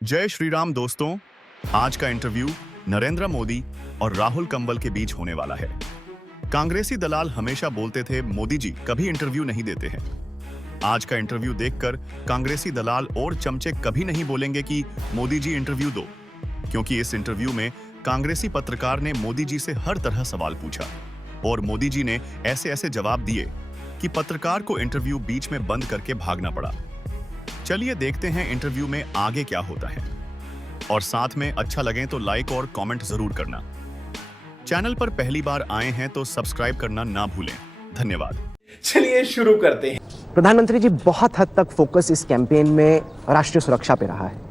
जय श्री राम दोस्तों, आज का इंटरव्यू नरेंद्र मोदी और राहुल कंवल के बीच होने वाला है। कांग्रेसी दलाल हमेशा बोलते थे मोदी जी कभी इंटरव्यू नहीं देते हैं। आज का इंटरव्यू देखकर कांग्रेसी दलाल और चमचे कभी नहीं बोलेंगे कि मोदी जी इंटरव्यू दो, क्योंकि इस इंटरव्यू में कांग्रेसी पत्रकार ने मोदी जी से हर तरह सवाल पूछा और मोदी जी ने ऐसे ऐसे जवाब दिए कि पत्रकार को इंटरव्यू बीच में बंद करके भागना पड़ा। चलिए देखते हैं इंटरव्यू में आगे क्या होता है, और साथ में अच्छा लगे तो लाइक और कमेंट जरूर करना। चैनल पर पहली बार आए हैं तो सब्सक्राइब करना ना भूलें। धन्यवाद। चलिए शुरू करते हैं। प्रधानमंत्री जी, बहुत हद तक फोकस इस कैंपेन में राष्ट्रीय सुरक्षा पे रहा है।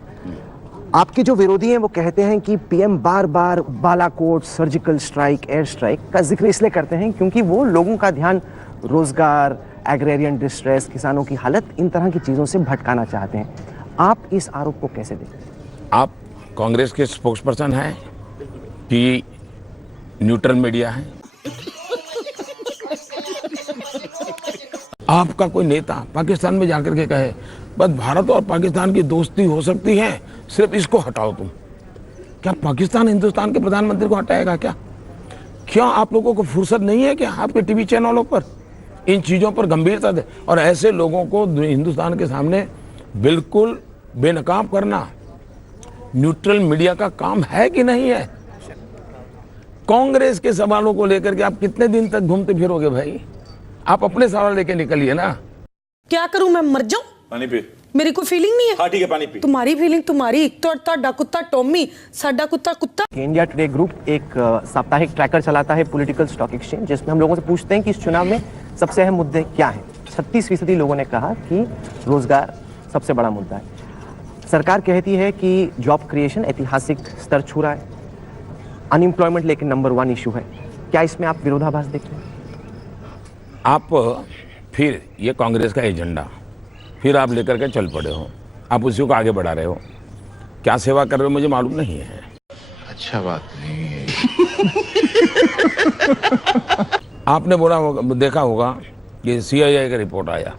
आपके जो विरोधी हैं वो कहते हैं कि पीएम बार बार Balakot, surgical strike, air strike का जिक्र इसलिए करते हैं क्योंकि वो लोगों का ध्यान रोजगार, एग्रेरियन डिस्ट्रेस, किसानों की हालत, इन तरह की चीजों से भटकाना चाहते हैं। आप इस आरोप को कैसे देखते हैं? आप कांग्रेस के स्पोक्स पर्सन हैं कि न्यूट्रल मीडिया है? आपका कोई नेता पाकिस्तान में जाकर के कहे बस भारत और पाकिस्तान की दोस्ती हो सकती है, सिर्फ इसको हटाओ तुम, क्या पाकिस्तान हिंदुस्तान के प्रधानमंत्री को हटाएगा? क्या आप लोगों को फुर्सत नहीं है क्या आपके टीवी चैनलों पर इन चीजों पर गंभीरता दे? और ऐसे लोगों को हिंदुस्तान के सामने बिल्कुल बेनकाब करना न्यूट्रल मीडिया का काम है कि नहीं है? कांग्रेस के सवालों को लेकर के आप कितने दिन तक घूमते फिरोगे भाई? आप अपने सवाल लेके निकलिए ना। क्या करूं, मैं मर जाऊं? पानी पी। मेरी कोई फीलिंग नहीं है। हाँ ठीक है, पानी पी। तुम्हारी फीलिंग तुम्हारी, ਤੁਹਾਡਾ कुत्ता टॉमी, साडा कुत्ता कुत्ता। इंडिया टुडे ग्रुप एक साप्ताहिक ट्रैकर चलाता है पॉलिटिकल स्टॉक एक्सचेंज, जिसमें हम लोगों से पूछते हैं कि इस चुनाव में सबसे अहम मुद्दे क्या हैं। 36% लोगों ने कहा कि रोजगार सबसे बड़ा मुद्दा है। सरकार कहती है कि जॉब क्रिएशन ऐतिहासिक स्तर छू रहा है, अनएम्प्लॉयमेंट लेकिन नंबर 1 इशू है। क्या इसमें आप विरोधाभास देखते हैं? आप फिर ये कांग्रेस का एजेंडा फिर आप लेकर के चल पड़े हो, आप उसी को आगे बढ़ा रहे हो। क्या सेवा कर रहे हो मुझे मालूम नहीं है। अच्छा बात नहीं है। आपने बोला होगा, देखा होगा कि सीआईआई का रिपोर्ट आया,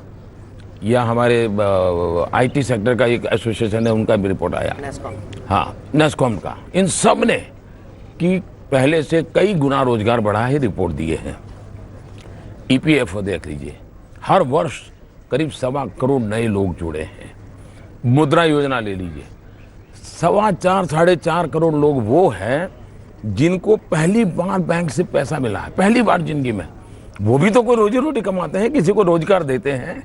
या हमारे आईटी सेक्टर का एक एसोसिएशन है उनका भी रिपोर्ट आया, हाँ नेस्कॉम का। इन सब ने कि पहले से कई गुना रोजगार बढ़ा है, रिपोर्ट दिए हैं। ईपीएफओ देख लीजिए, हर वर्ष करीब 1.25 करोड़ नए लोग जुड़े हैं। मुद्रा योजना ले लीजिए, 4.25 करोड़ लोग वो हैं जिनको पहली बार बैंक से पैसा मिला है, पहली बार जिंदगी में। वो भी तो कोई रोजी रोटी कमाते हैं, किसी को रोजगार देते हैं।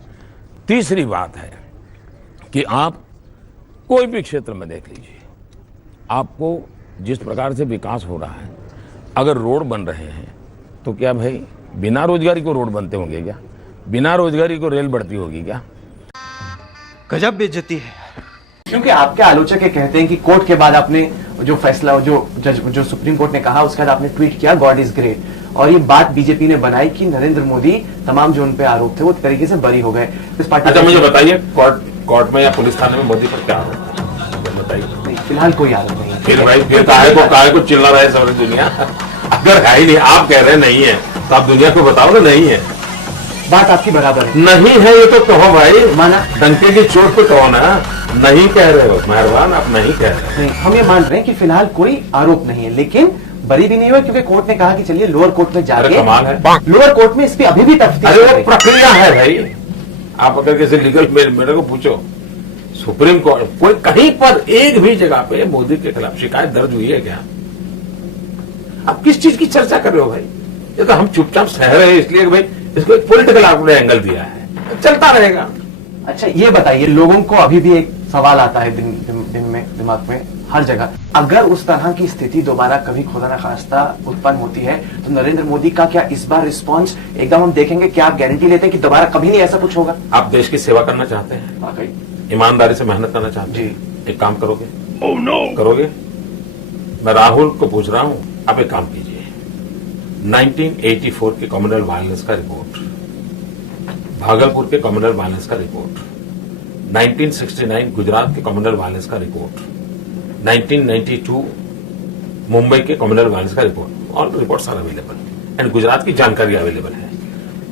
तीसरी बात है कि आप कोई भी क्षेत्र में देख लीजिए, आपको जिस प्रकार से विकास हो रहा है, अगर रोड बन रहे हैं तो क्या भाई बिना रोजगारी को रोड बनते होंगे क्या? बिना रोजगारी को रेल बढ़ती होगी क्या? गजब बेइज्जती है। क्योंकि आपके आलोचक ये कहते हैं कि कोर्ट के बाद आपने जो फैसला जो सुप्रीम कोर्ट ने कहा उसके बाद आपने ट्वीट किया गॉड इज ग्रेट, और ये बात बीजेपी ने बनाई कि नरेंद्र मोदी तमाम जो उन पे आरोप थे वो तरीके से बरी हो गए। इस पार्टी अच्छा मुझे बताइए, कोर्ट में या पुलिस थाने में मोदी पर क्या आरोप है? बताइए। नहीं, फिलहाल कोई आरोप नहीं है। फिर भाई फिर काहे को चिल्ला रहे सारी दुनिया? अगर है ही नहीं, आप कह रहे नहीं है तो आप दुनिया को बताओ ना नहीं है। बात आपकी बराबर है। नहीं है ये तो कहो भाई, माना। डंके की चोट पे कहो ना, नहीं कह रहे हो, मेहरबान आप नहीं कह रहे। नहीं, हम ये मान रहे हैं कि फिलहाल कोई आरोप नहीं है, लेकिन बरी भी नहीं हुआ क्योंकि कोर्ट ने कहा कि चलिए लोअर कोर्ट में जाके, कमाल है, लोअर कोर्ट में इस पे अभी भी तफ्तीश। अरे वो प्रक्रिया है भाई। आप अगर किसी लीगल मेरे को पूछो, सुप्रीम कोर्ट कोई कहीं पर एक भी जगह पे मोदी के खिलाफ शिकायत दर्ज हुई है क्या? आप किस चीज की चर्चा कर रहे हो भाई? ये तो हम चुपचाप सह रहे हैं इसलिए भाई इसको एक पॉलिटिकल आपने एंगल दिया है, चलता रहेगा। अच्छा ये बताइए, लोगों को अभी भी एक सवाल आता है दिन में दिमाग में हर जगह, अगर उस तरह की स्थिति दोबारा कभी खुदा न खास्ता उत्पन्न होती है तो नरेंद्र मोदी का क्या इस बार रिस्पांस एकदम हम देखेंगे? क्या आप गारंटी लेते हैं कि दोबारा कभी नहीं ऐसा कुछ होगा? आप देश की सेवा करना चाहते हैं, वाकई ईमानदारी से मेहनत करना चाहते हैं, एक काम करोगे? Oh no. करोगे? मैं राहुल को पूछ रहा हूं, आप एक काम कीजिए। 1984 के कॉमनवेल्थ वायलेंस का रिपोर्ट, भागलपुर के कॉमनवेल्थ वायलेंस का रिपोर्ट, 1969 गुजरात के कॉमनवेल्थ वायलेंस का रिपोर्ट, 1992 मुंबई के कॉमनवेल्थ वायलेंस का रिपोर्ट, और reports are available and Gujarat की जानकारी अवेलेबल है।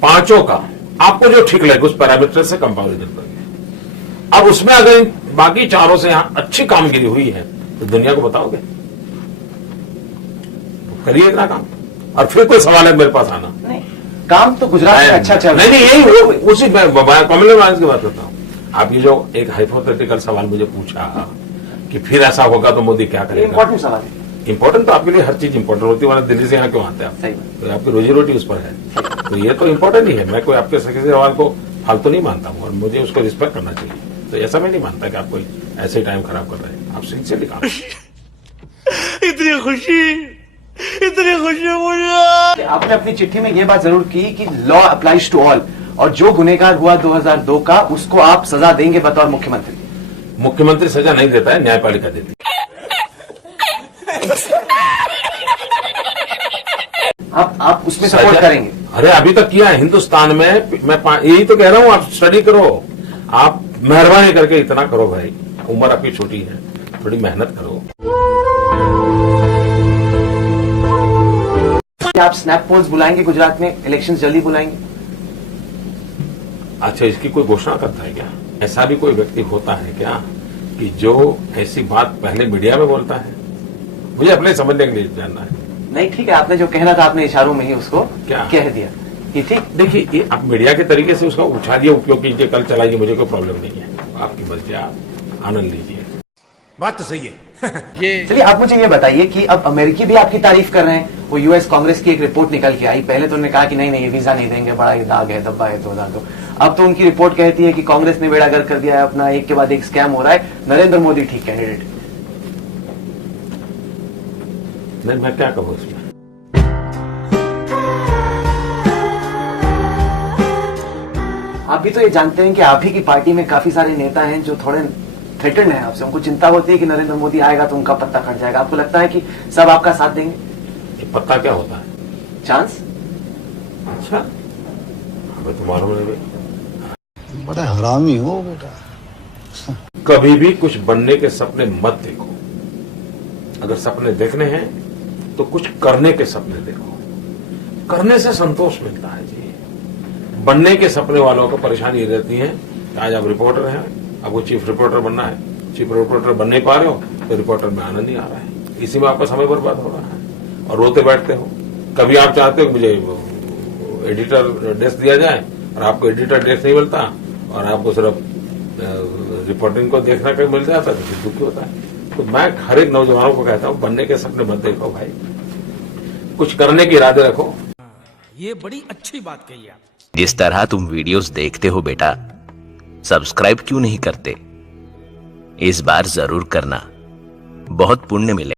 पांचों का आपको जो ठीक लगे उस पैरामीटर से कंपैरिजन करिए। अब उसमें अगर बाकी चारों से यहाँ अच्छी कामगिरी हुई है तो दुनिया को बताओगे, तो करिए इतना काम। और फिर कोई सवाल है मेरे पास आना। नहीं, काम तो गुजरात में अच्छा चल रहा नहीं नहीं, यही वो उसी कॉम्युनल बैलेंस की बात करता हूँ। आप ये जो एक हाइपोथेटिकल सवाल मुझे पूछा कि फिर ऐसा होगा तो मोदी क्या है। करेगा, इंपॉर्टेंट सवाल है। इंपॉर्टेंट तो आपके लिए हर चीज इंपॉर्टेंट होती है, वरना दिल्ली से यहाँ क्यों आते हैं आप? सही। तो आपकी रोजी रोटी उस पर है, तो ये तो इंपॉर्टेंट ही है। मैं कोई आपके किसी सवाल को फालतू नहीं मानता हूँ और मुझे उसको रिस्पेक्ट करना चाहिए। तो ऐसा मैं नहीं मानता कि आप कोई ऐसे टाइम खराब कर रहे हैं, आप सिंसियरली काम। इतनी खुशी मुझे। आपने अपनी चिट्ठी में यह बात जरूर की कि लॉ अप्लाइज टू ऑल, और जो गुनहगार हुआ 2002 का उसको आप सजा देंगे बतौर मुख्यमंत्री। मुख्यमंत्री सजा नहीं देता है, न्यायपालिका देती है। आप उसमें सपोर्ट करेंगे? अरे अभी तक किया है हिंदुस्तान में। मैं यही तो कह रहा हूं, आप स्टडी करो, आप मेहरबानी करके इतना करो भाई, उम्र आपकी छोटी है, थोड़ी मेहनत करो। क्या आप स्नैप पोल्स बुलाएंगे गुजरात में? इलेक्शंस जल्दी बुलाएंगे? अच्छा, इसकी कोई घोषणा करता है क्या? ऐसा भी कोई व्यक्ति होता है क्या कि जो ऐसी बात पहले मीडिया में बोलता है? मुझे अपने समझने के लिए जानना है। नहीं ठीक है, आपने जो कहना था आपने इशारों में ही उसको क्या कह दिया कि ठीक। देखिए, ये आप मीडिया के तरीके से उसका उछालिए, उपयोग कीजिए, कल चलाइए, मुझे कोई प्रॉब्लम नहीं है। आपकी मर्जी, आप आनंद लीजिए। बात तो सही है। चलिए आप मुझे ये बताइए कि अब अमेरिकी भी आपकी तारीफ कर रहे हैं। वो यूएस कांग्रेस की एक रिपोर्ट निकल के आई, पहले तो उन्होंने कहा कि नहीं नहीं ये वीजा नहीं देंगे, बड़ा ये दाग है, धब्बा है 2002। अब तो उनकी रिपोर्ट कहती है कि कांग्रेस ने बेड़ा गर्क कर दिया है अपना, एक के बाद एक स्कैम हो रहा है, नरेंद्र मोदी ठीक कैंडिडेट। नहीं, मैं क्या कहूँ इसमें? आप भी तो ये जानते हैं कि आप ही की पार्टी में काफी सारे नेता हैं जो थोड़े थ्रेटन हैं आपसे, उनको चिंता होती है कि नरेंद्र मोदी आएगा तो उनका पत्ता कट जाएगा। आपको लगता है कि सब आपका साथ देंगे? ये पत्ता क्या होता है? चांस? अच्छा, हमें तो मालूम नहीं भाई। बड़ा हरामी हो बेटा। कभी भी कुछ बनने के सपने मत देखो। अगर सपने देखने हैं तो कुछ करने के सपने देखो, करने से संतोष मिलता है जी। बनने के सपने वालों को परेशानी ये रहती है कि आज आप रिपोर्टर हैं, आपको चीफ रिपोर्टर बनना है, चीफ रिपोर्टर बन नहीं पा रहे हो तो रिपोर्टर में आनंद नहीं आ रहा है, इसी में आपका समय बर्बाद हो रहा है और रोते बैठते हो। कभी आप चाहते हो मुझे एडिटर डेस्क दिया जाए और आपको एडिटर डेस्क नहीं मिलता और आपको सिर्फ रिपोर्टिंग को देखना कहीं मिल जाता है तो फिर दुखी होता है। तो मैं हर एक नौजवानों को कहता हूं, बनने के सपने मत देखो भाई, कुछ करने के इरादे रखो। ये बड़ी अच्छी बात कही आप। जिस तरह तुम वीडियोस देखते हो बेटा, सब्सक्राइब क्यों नहीं करते? इस बार जरूर करना, बहुत पुण्य मिले।